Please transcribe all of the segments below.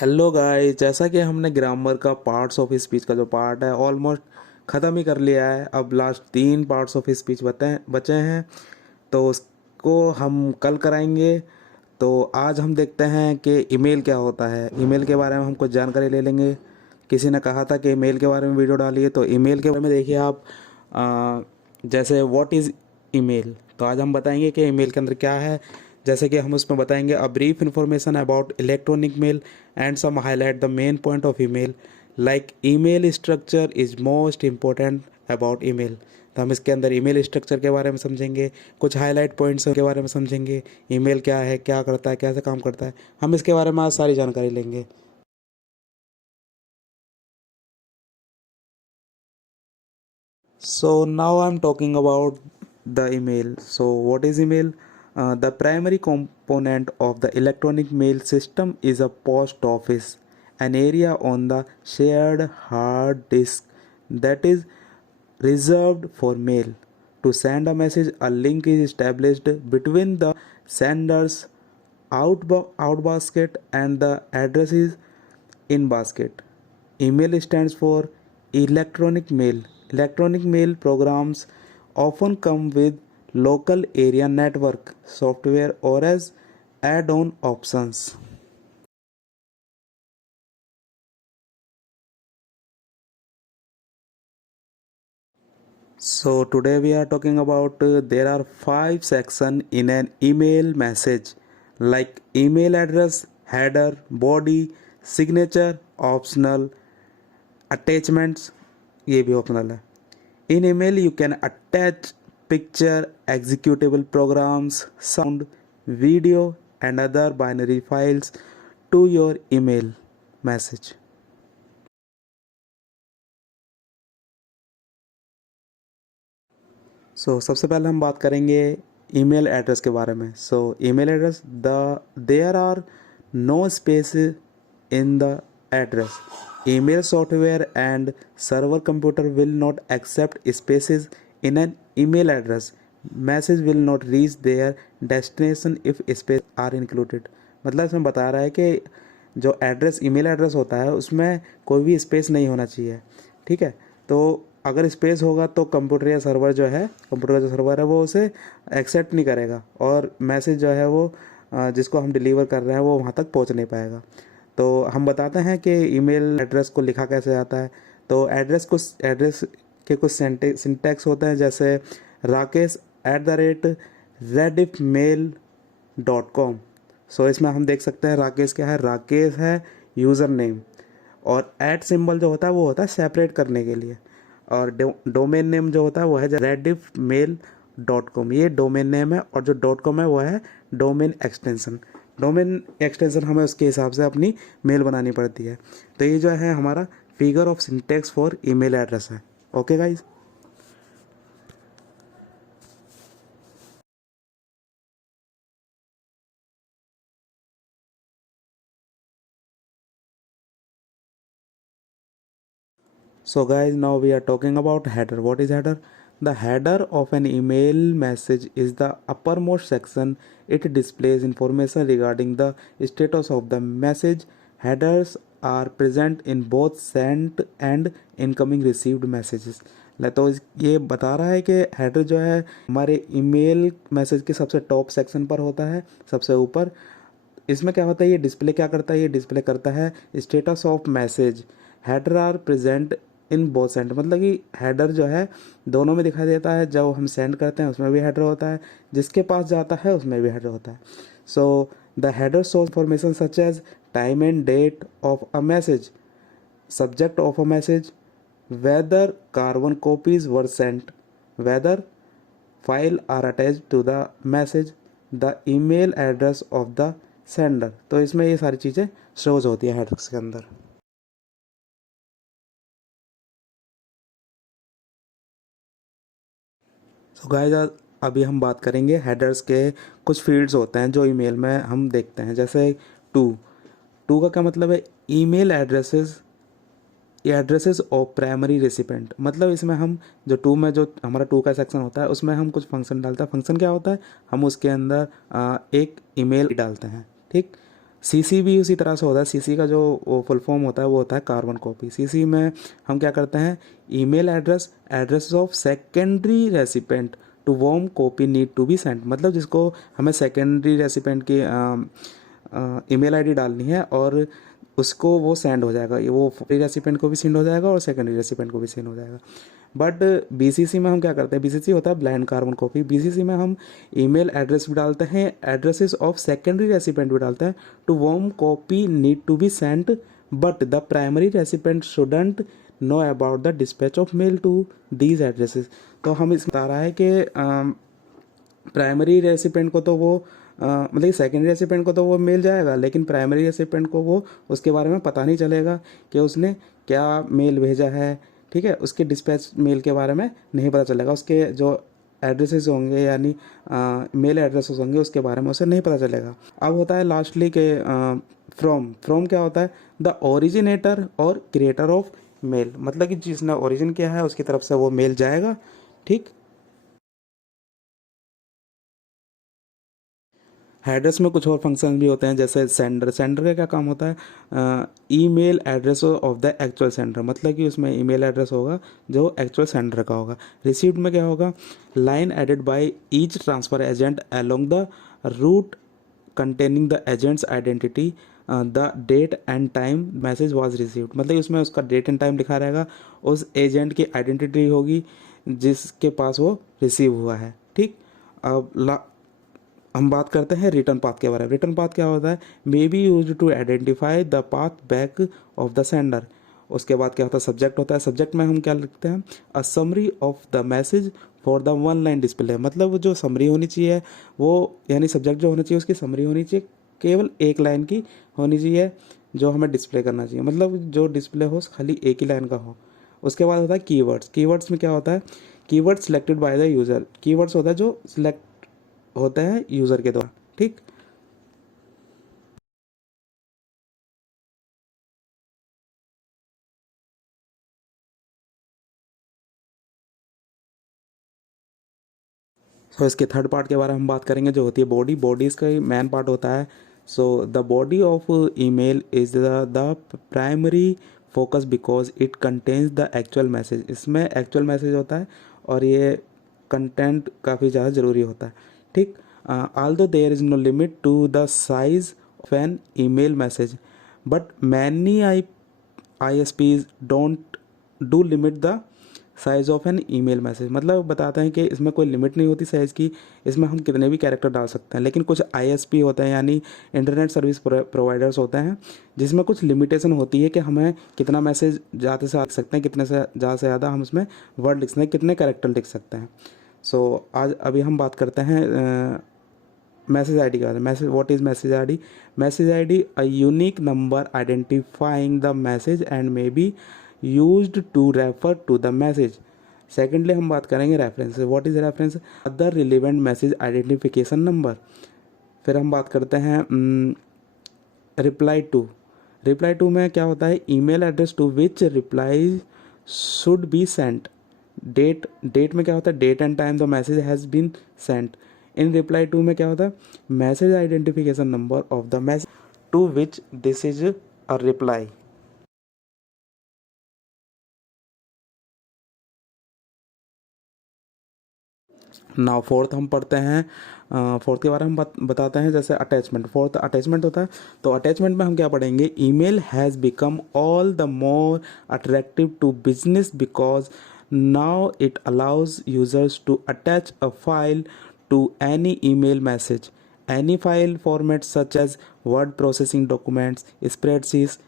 Hello guys, जैसा कि हमने ग्रामर का पार्ट्स ऑफ स्पीच का जो पार्ट है ऑलमोस्ट ख़त्म ही कर लिया है। अब लास्ट 3 पार्ट्स ऑफ स्पीच बचे हैं, तो उसको हम कल कराएंगे। तो आज हम देखते हैं कि ईमेल क्या होता है। ईमेल के बारे में हम कुछ जानकारी ले लेंगे। किसी ने कहा था कि ईमेल के बारे में वीडियो डालिए, तो ईमेल के बारे में देखिए आप। जैसे व्हाट इज़ ईमेल, तो आज हम बताएंगे कि ईमेल के अंदर क्या है। जैसे कि हम उसमें बताएंगे a brief information about electronic mail and some highlight the main point of email, like email structure is most important about email. तो हम इसके अंदर ईमेल स्ट्रक्चर के बारे में समझेंगे, कुछ हाईलाइट पॉइंट्स के बारे में समझेंगे, ईमेल क्या है, क्या करता है, कैसे काम करता है। हम इसके बारे में आज सारी जानकारी लेंगे। So now I'm talking about the email. So what is email? The primary component of the electronic mail system is a post office, an area on the shared hard disk that is reserved for mail. To send a message, a link is established between the sender's out basket and the address is in basket. Email stands for electronic mail. Electronic mail programs often come with local area network software or as add-on options. So today we are talking about there are 5 sections in an email message, like email address, header, body, signature, optional, attachments, ये भी optional है. In email you can attach picture, executable programs, sound, video and other binary files to your email message. सबसे पहले हम बात करेंगे email address के बारे में। Email address, the there are no space in the address. Email software and server computer will not accept spaces in an email address. Message will not reach their destination if space are included. मतलब इसमें बता रहा है कि जो address email address होता है उसमें कोई भी स्पेस नहीं होना चाहिए। ठीक है, तो अगर स्पेस होगा तो कंप्यूटर या सर्वर जो है, कंप्यूटर का जो सर्वर है वो उसे एक्सेप्ट नहीं करेगा और मैसेज जो है वो जिसको हम डिलीवर कर रहे हैं वो वहाँ तक पहुँच नहीं पाएगा। तो हम बताते हैं कि ईमेल एड्रेस को लिखा कैसे जाता है। तो एड्रेस के कुछ सिंटैक्स होते हैं, जैसे rakesh@rediffmail.com। इसमें हम देख सकते हैं राकेश क्या है, राकेश है यूज़र नेम, और ऐट सिंबल जो होता है वो होता है सेपरेट करने के लिए, और डोमेन नेम जो होता है वो है rediffmail.com, ये डोमेन नेम है, और जो .com है वो है डोमेन एक्सटेंशन। डोमेन एक्सटेंशन हमें उसके हिसाब से अपनी मेल बनानी पड़ती है। तो ये जो है हमारा figure of syntax for email address है। Okay guys. So guys, now we are talking about header. What is header? The header of an email message is the uppermost section. It displays information regarding the status of the message. Headers are present in both sent and incoming received messages. तो ये बता रहा है कि header जो है हमारे email message के सबसे टॉप सेक्शन पर होता है, सबसे ऊपर। इसमें क्या होता है, ये डिस्प्ले क्या करता है, ये डिस्प्ले करता है status of message. Header are present in both send, मतलब कि हेडर जो है दोनों में दिखाई देता है। जब हम सेंड करते हैं उसमें भी हेडर होता है, जिसके पास जाता है उसमें भी हेडर होता है। The header shows information such as time and date of a message, subject of a message, whether carbon copies were sent, whether file are attached to the message, the email address of the sender। तो इसमें ये सारी चीज़ें shows होती है headers के अंदर। Guys, अभी हम बात करेंगे हेडर्स के कुछ फील्ड्स होते हैं जो ईमेल में हम देखते हैं। जैसे टू टू का क्या मतलब है, email addresses of primary recipient. मतलब इसमें हम जो टू में जो हमारा टू का सेक्शन होता है उसमें हम कुछ फंक्शन डालते हैं। फंक्शन क्या होता है, हम उसके अंदर एक ईमेल डालते हैं। ठीक, सीसी भी उसी तरह से होता है। सीसी का जो वो फुल फॉर्म होता है वो होता है कार्बन कॉपी। सीसी में हम क्या करते हैं, email address, address of secondary recipient to whom copy need to be sent, मतलब जिसको हमें सेकेंडरी रेसिपेंट की ईमेल आईडी डालनी है और उसको वो सेंड हो जाएगा, ये वो फ्री रेसिपेंट को भी सेंड हो जाएगा और सेकेंडरी रेसिपेंट को भी सेंड हो जाएगा। बट बीसीसी में हम क्या करते हैं, बीसीसी होता है ब्लाइंड कार्बन कॉपी। बीसीसी में हम ईमेल एड्रेस भी डालते हैं, एड्रेसेस ऑफ सेकेंडरी रेसिपेंट भी डालते हैं, to whom copy need to be sent but the primary recipient shouldn't know about the dispatch of mail to these addresses. तो हम इस बता रहा है कि प्राइमरी रेसिपेंट को तो वो मतलब सेकेंडरी रेसिपेंट को तो वो मेल जाएगा, लेकिन प्राइमरी रेसिपेंट को वो उसके बारे में पता नहीं चलेगा कि उसने क्या मेल भेजा है, ठीक है, उसके डिस्पैच मेल के बारे में नहीं पता चलेगा, उसके जो एड्रेसेस होंगे यानी मेल एड्रेसेस होंगे उसके बारे में उसे नहीं पता चलेगा। अब होता है लास्टली के फ्रॉम। फ्रॉम क्या होता है, द ओरिजिनेटर और क्रिएटर ऑफ मेल, मतलब कि जिसने ओरिजिन किया है उसकी तरफ से वो मेल जाएगा, ठीक। हेडर्स में कुछ और फंक्शन भी होते हैं जैसे सेंडर। सेंडर का क्या काम होता है, email address of the actual sender, मतलब कि उसमें ईमेल एड्रेस होगा जो एक्चुअल सेंडर का होगा। रिसीव्ड में क्या होगा, line added by each transfer agent along the route containing the agent's identity, the date and time message was received, मतलब उसमें उसका डेट एंड टाइम लिखा रहेगा, उस एजेंट की आइडेंटिटी होगी जिसके पास वो रिसीव हुआ है, ठीक। अब हम बात करते हैं रिटर्न पाथ के बारे में। रिटर्न पाथ क्या होता है, may be use to identify the path back of the sender. उसके बाद क्या होता है, सब्जेक्ट होता है। सब्जेक्ट में हम क्या लिखते हैं, a summary of the message for the one line display, मतलब जो समरी होनी चाहिए वो यानी सब्जेक्ट जो होना चाहिए उसकी समरी होनी चाहिए, केवल एक लाइन की होनी चाहिए जो हमें डिस्प्ले करना चाहिए, मतलब जो डिस्प्ले हो खाली एक ही लाइन का हो। उसके बाद होता है कीवर्ड्स। कीवर्ड्स में क्या होता है, keyword selected by the user. Keywords होता है जो सिलेक्ट होता है यूज़र के द्वारा, ठीक। सो इसके थर्ड पार्ट के बारे में हम बात करेंगे जो होती है बॉडी। बॉडी इसका मेन पार्ट होता है। So the body of email is the primary focus because it contains the actual message. इसमें एक्चुअल मैसेज होता है और ये कंटेंट काफ़ी ज़्यादा ज़रूरी होता है, ठीक। although there is no limit to the size of an email message but many ISPs don't do limit the size of an email message, मतलब बताते हैं कि इसमें कोई लिमिट नहीं होती साइज़ की, इसमें हम कितने भी कैरेक्टर डाल सकते हैं। लेकिन कुछ आईएसपी होते हैं यानी इंटरनेट सर्विस प्रोवाइडर्स होते हैं जिसमें कुछ लिमिटेशन होती है कि हमें कितना मैसेज ज़्यादा से लिख सकते हैं, कितने से ज़्यादा हम उसमें वर्ड लिख सकते हैं, कितने कैरेक्टर लिख सकते हैं। सो आज अभी हम बात करते हैं मैसेज आईडी का। Message, what is message ID? Message ID a unique number identifying the message and may be used to refer to the message. Secondly हम बात करेंगे reference. What is reference? Other relevant message identification number. फिर हम बात करते हैं reply to. Reply to में क्या होता है, email address to which reply should be sent. Date में क्या होता है, date and time the message has been sent. In reply to में क्या होता है, message identification number of the message to which this is a reply. Now fourth हम पढ़ते हैं। फोर्थ के बारे में बताते हैं जैसे अटैचमेंट। फोर्थ अटैचमेंट होता है, तो अटैचमेंट में हम क्या पढ़ेंगे, email has become all the more attractive to business because now it allows users to attach a file to any email message. Any file format such as word processing documents, spreadsheets,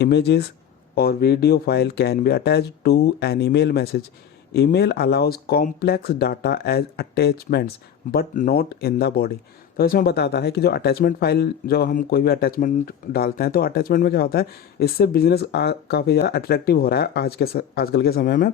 images or video file can be attached to an email message. Email allows complex data as attachments but not in the body. तो इसमें बताता है कि जो attachment file, जो हम कोई भी अटैचमेंट डालते हैं तो अटैचमेंट में क्या होता है, इससे बिजनेस काफ़ी ज़्यादा अट्रैक्टिव हो रहा है आजकल के समय में।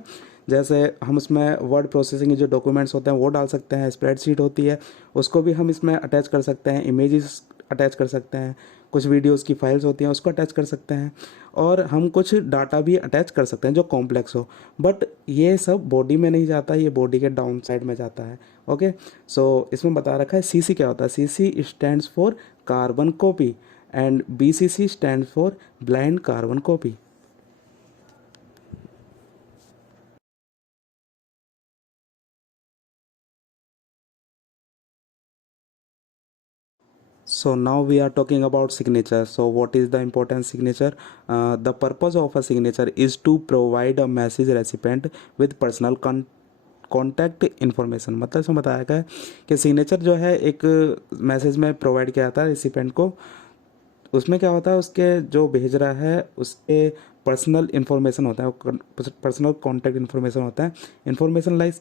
जैसे हम उसमें वर्ड प्रोसेसिंग जो डॉक्यूमेंट्स होते हैं वो डाल सकते हैं, स्प्रेडशीट होती है उसको भी हम इसमें अटैच कर सकते हैं, इमेजेस अटैच कर सकते हैं, कुछ वीडियोस की फाइल्स होती हैं उसको अटैच कर सकते हैं, और हम कुछ डाटा भी अटैच कर सकते हैं जो कॉम्प्लेक्स हो। बट ये सब बॉडी में नहीं जाता, ये बॉडी के डाउन साइड में जाता है। ओके, सो इसमें बता रखा है सीसी क्या होता है। CC stands for carbon copy and BCC stands for blind carbon copy. So now we are talking about signature. So what is the important signature? The purpose of a signature is to provide a message recipient with personal contact information. मतलब इसमें बताया गया है कि signature जो है एक message में प्रोवाइड किया जाता है रिसिपेंट को। उसमें क्या होता है, उसके जो भेज रहा है उसके पर्सनल इन्फॉर्मेशन होता है, पर्सनल कॉन्टैक्ट इन्फॉर्मेशन होता है। Information like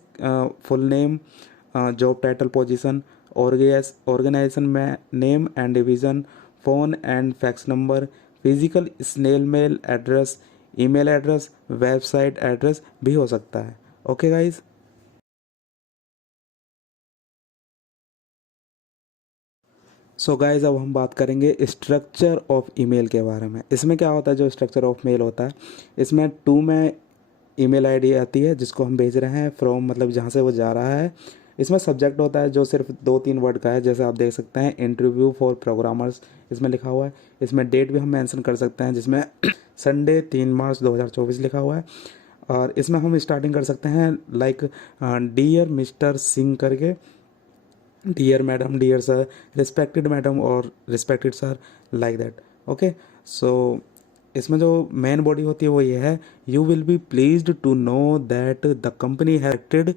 full name, job title, position, organisation में name and division, phone and fax number, physical snail mail address, email address, website address भी हो सकता है। Okay guys. सो गाइज अब हम बात करेंगे स्ट्रक्चर ऑफ ईमेल के बारे में। इसमें क्या होता है, जो स्ट्रक्चर ऑफ मेल होता है, इसमें टू में ईमेल आईडी आती है जिसको हम भेज रहे हैं फ्रॉम, मतलब जहाँ से वो जा रहा है। इसमें सब्जेक्ट होता है जो सिर्फ 2-3 वर्ड का है, जैसे आप देख सकते हैं इंटरव्यू फॉर प्रोग्रामर्स इसमें लिखा हुआ है। इसमें डेट भी हम मेंशन कर सकते हैं जिसमें संडे 3 मार्च 2024 लिखा हुआ है। और इसमें हम स्टार्टिंग कर सकते हैं लाइक डियर मिस्टर सिंह करके, dear madam, dear sir, respected madam और respected sir, like that. Okay. So इसमें जो मेन बॉडी होती है वो ये है, you will be pleased to know that the company has selected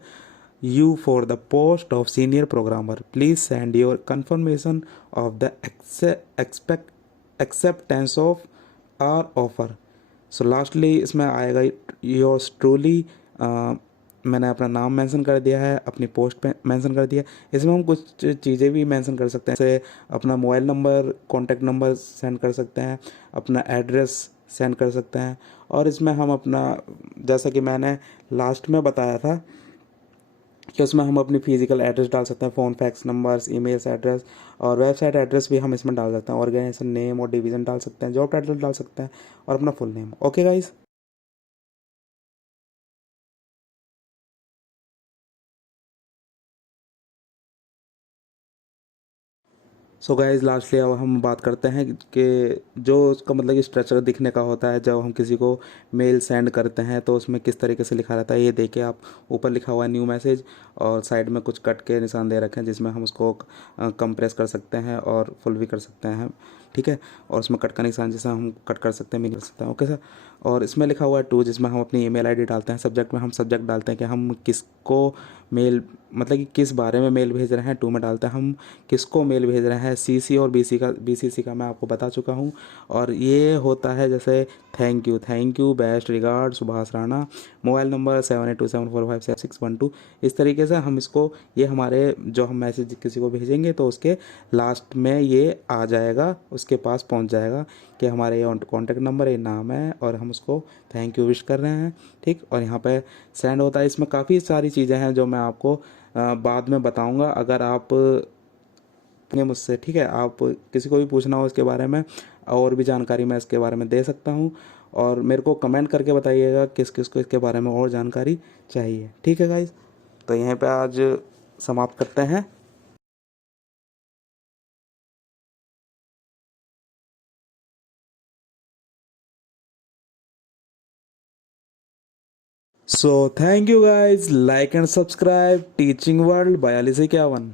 you for the post of senior programmer. Please send your confirmation of the acceptance of our offer. So lastly इसमें आएगा yours truly। मैंने अपना नाम mention कर दिया है, अपनी post पे मेंशन कर दिया। इसमें हम कुछ चीज़ें भी मेंशन कर सकते हैं, जैसे अपना mobile number, contact number send कर सकते हैं, अपना एड्रेस सेंड कर सकते हैं। और इसमें हम अपना, जैसा कि मैंने लास्ट में बताया था कि उसमें हम अपनी फिजिकल एड्रेस डाल सकते हैं, phone, fax numbers, emails address और वेबसाइट एड्रेस भी हम इसमें डाल सकते हैं। ऑर्गेनाइजेशन नेम और डिवीज़न डाल सकते हैं, जॉब टाइटल डाल सकते हैं और अपना full name. Okay guys. So guys lastly अब हम बात करते हैं कि जो उसका मतलब कि स्ट्रक्चर दिखने का होता है, जब हम किसी को मेल सेंड करते हैं तो उसमें किस तरीके से लिखा रहता है। ये देखिए आप, ऊपर लिखा हुआ है न्यू मैसेज और साइड में कुछ कट के निशान दे रखे हैं जिसमें हम उसको कंप्रेस कर सकते हैं और फुल भी कर सकते हैं। ठीक है। और उसमें कट का निशान जैसा हम कट कर सकते हैं, मिल कर सकते हैं। Okay sir. और इसमें लिखा हुआ है टू, जिसमें हम अपनी ईमेल आईडी डालते हैं। सब्जेक्ट में हम सब्जेक्ट डालते हैं कि हम किसको मेल, मतलब कि किस बारे में मेल भेज रहे हैं। टू में डालते हैं हम किसको मेल भेज रहे हैं। सीसी और बीसीसी का मैं आपको बता चुका हूँ। और ये होता है जैसे thank you, best regard, Subhash Rana, mobile number 7827457612। इस तरीके से हम इसको, ये हमारे जो हम मैसेज किसी को भेजेंगे तो उसके लास्ट में ये आ जाएगा, उसके पास पहुंच जाएगा कि हमारे ये कॉन्टैक्ट नंबर, ये नाम है और हम उसको थैंक यू विश कर रहे हैं। ठीक। और यहाँ पे सेंड होता है। इसमें काफ़ी सारी चीज़ें हैं जो मैं आपको बाद में बताऊंगा, अगर आप मुझसे। ठीक है। आप किसी को भी पूछना हो इसके बारे में और भी जानकारी मैं इसके बारे में दे सकता हूँ। और मेरे को कमेंट करके बताइएगा किस किस को इसके बारे में और जानकारी चाहिए। ठीक है गाइज। तो यहीं पे आज समाप्त करते हैं। So thank you guys, like and subscribe teaching world 4251।